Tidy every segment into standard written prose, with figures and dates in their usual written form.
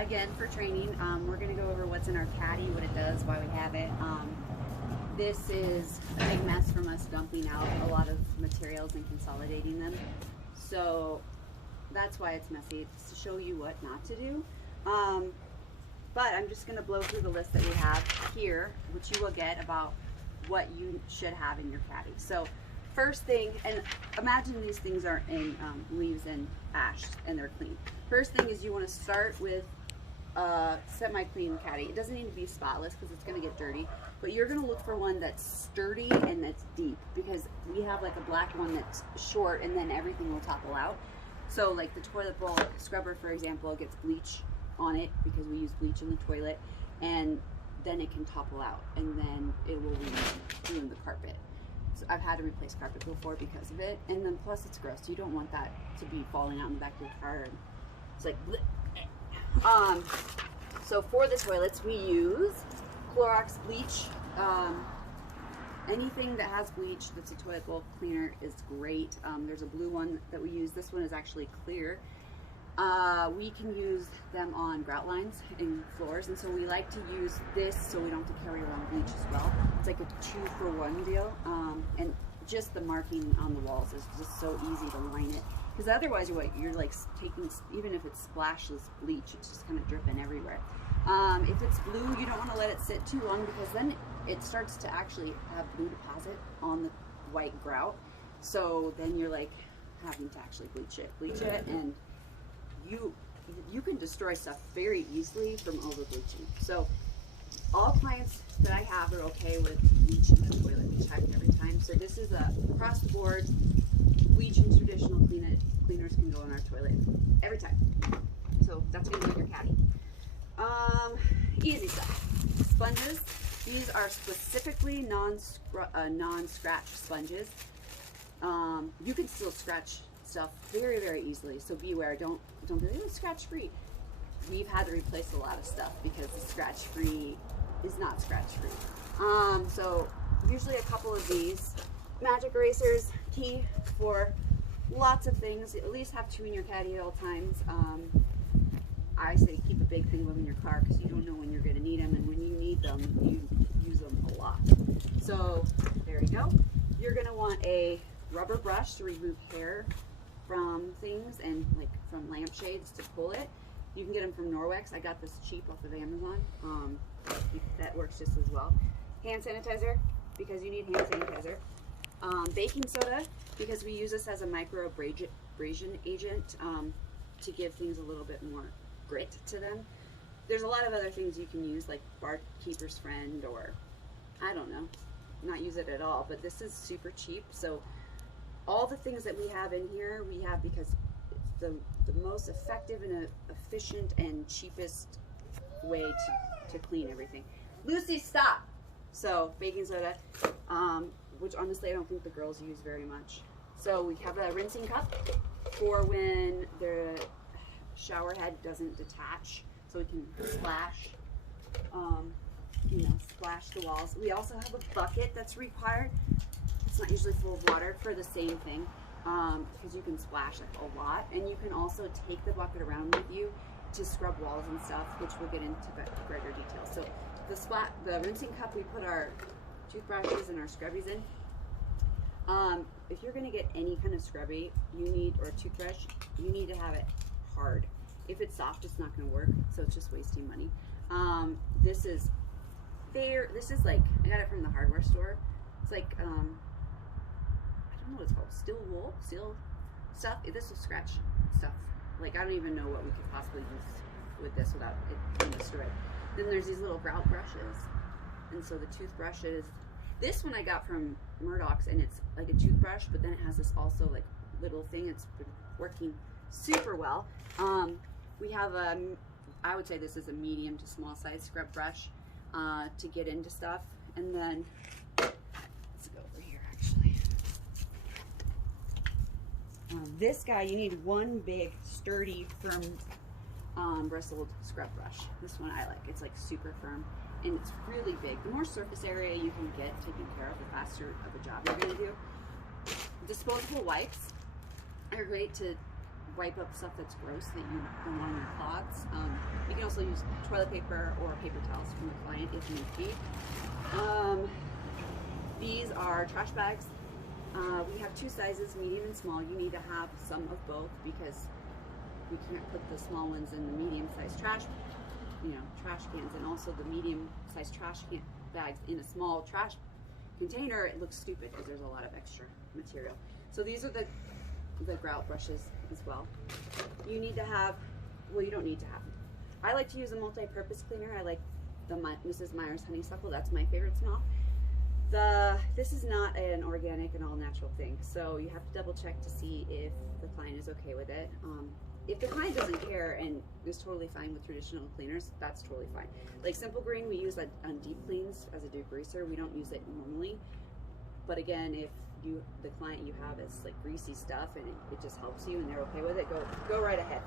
again, for training, we're going to go over what's in our caddy, what it does, why we have it. This is a big mess from us dumping out a lot of materials and consolidating them. So that's why it's messy. It's to show you what not to do. But I'm just going to blow through the list that we have here, which you will get about what you should have in your caddy. So first thing, and imagine these things are in leaves and ash and they're clean. First thing is you want to start with a semi-clean caddy. It doesn't need to be spotless because it's going to get dirty, but you're going to look for one that's sturdy and that's deep, because we have like a black one that's short and then everything will topple out. So like the toilet bowl scrubber, for example, gets bleach on it because we use bleach in the toilet, and then it can topple out and then it will ruin the carpet. So I've had to replace carpet before because of it, and then plus it's gross. You don't want that to be falling out in the back of your car. And it's like bleh. So for the toilets we use Clorox bleach. Anything that has bleach that's a toilet bowl cleaner is great. There's a blue one that we use. This one is actually clear. We can use them on grout lines and floors, and so we like to use this so we don't have to carry around bleach as well. It's like a 2-for-1 deal, and just the marking on the walls is just so easy to line it, because otherwise you're like taking, even if it's splashless bleach, it's just kind of dripping everywhere. If it's blue, you don't want to let it sit too long, because then it starts to actually have blue deposit on the white grout, so then you're like having to actually bleach it, and you can destroy stuff very easily from over bleaching. So all clients that I have are okay with bleaching the toilet check every time. So this is a across the board, bleach and traditional cleaners can go in our toilet every time. So that's gonna be your caddy. Easy stuff. Sponges. These are specifically non-scratch sponges. You can still scratch stuff very, very easily, so beware. Don't be like, it's scratch free. We've had to replace a lot of stuff because the scratch free is not scratch free. So usually a couple of these magic erasers, key for lots of things. At least have 2 in your caddy at all times. I say keep a big thing of them in your car because you don't know when you're going to need them, and when you need them you use them a lot. So there you go. You're going to want a rubber brush to remove hair from things, and like from lampshades to pull it. You can get them from Norwex. I got this cheap off of Amazon. That works just as well. Hand sanitizer, because you need hand sanitizer. Baking soda, because we use this as a micro abrasion agent to give things a little bit more grit to them. There's a lot of other things you can use, like Barkeeper's Friend, or I don't know, not use it at all, but this is super cheap. So all the things that we have in here, we have because it's the most effective and efficient and cheapest way to clean everything. Lucy, stop! So baking soda, which honestly I don't think the girls use very much. So we have a rinsing cup for when the shower head doesn't detach, so we can splash, splash the walls. We also have a bucket that's required. It's not usually full of water for the same thing, because you can splash like a lot, and you can also take the bucket around with you to scrub walls and stuff, which we'll get into greater detail. So the rinsing cup, we put our toothbrushes and our scrubbies in. If you're going to get any kind of scrubby, or toothbrush, you need to have it hard. If it's soft, it's not going to work, so it's just wasting money. This is like, I got it from the hardware store. It's like, I don't know what it's called, steel stuff. This will scratch stuff. Like, I don't even know what we could possibly use with this without it being destroyed. Then there's these little grout brushes, and so the toothbrushes, this one I got from Murdoch's, and it's like a toothbrush, but then it has this also like little thing. It's been working super well. We have I would say this is a medium to small size scrub brush to get into stuff. And then let's go over here actually. This guy, you need one big sturdy firm bristled scrub brush. This one I like. It's like super firm and it's really big. The more surface area you can get taken care of, the faster of a job you're going to do. Disposable wipes are great to wipe up stuff that's gross that you don't want in your cloths, because can also use toilet paper or paper towels from the client if need be. These are trash bags. We have 2 sizes, medium and small. You need to have some of both because we can't put the small ones in the medium-sized trash, trash cans, and also the medium-sized trash bags in a small trash container. It looks stupid because there's a lot of extra material. So these are the grout brushes as well. You need to have, well, you don't need to have them. I like to use a multi-purpose cleaner. I like the Mrs. Meyer's Honeysuckle. That's my favorite smell. This is not an organic and all natural thing, so you have to double check to see if the client is okay with it. If the client doesn't care and is totally fine with traditional cleaners, that's totally fine. Like Simple Green, we use that on deep cleans as a degreaser. We don't use it normally, but again, if the client you have is like greasy stuff and it just helps you and they're okay with it, go right ahead.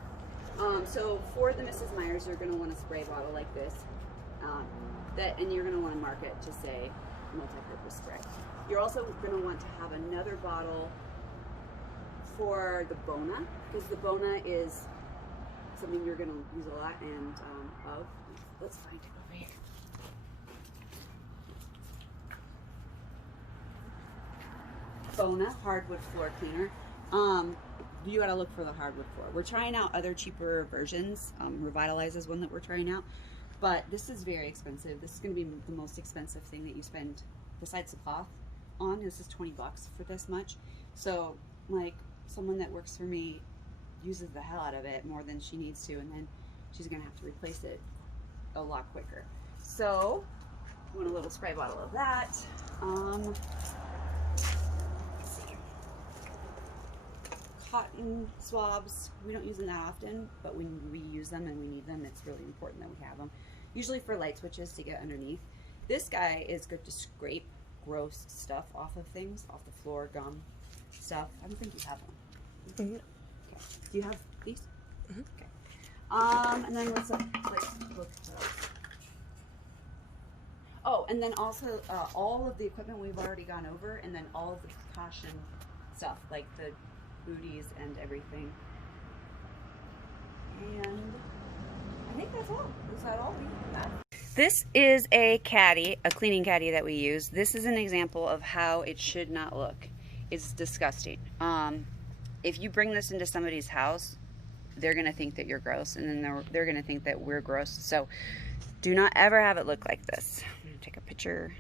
So for the Mrs. Meyer's, you're going to want a spray bottle like this, and you're going to want to mark it to say multi-purpose spray. You're also going to want to have another bottle for the Bona, because the Bona is something you're going to use a lot and let's find it over here. Bona hardwood floor cleaner. You got to look for the hardwood floor. We're trying out other cheaper versions. Revitalize is one that we're trying out, but this is very expensive. This is going to be the most expensive thing that you spend besides the cloth on. This is 20 bucks for this much. So like someone that works for me uses the hell out of it more than she needs to, and then she's going to have to replace it a lot quicker. So you want a little spray bottle of that. Cotton swabs, we don't use them that often, but when we use them and we need them, it's really important that we have them. Usually for light switches to get underneath. This guy is good to scrape gross stuff off of things, off the floor, gum, stuff. I don't think you have one. Mm-hmm. Okay. Do you have these? Mm-hmm. Okay. And then let's look. Oh, and then also all of the equipment we've already gone over, and then all of the precaution stuff, like the booties and everything. And I think that's all. Is that all we have? This is a caddy, a cleaning caddy that we use. This is an example of how it should not look. It's disgusting. If you bring this into somebody's house, they're gonna think that you're gross, and then they're gonna think that we're gross. So do not ever have it look like this. I'm gonna take a picture.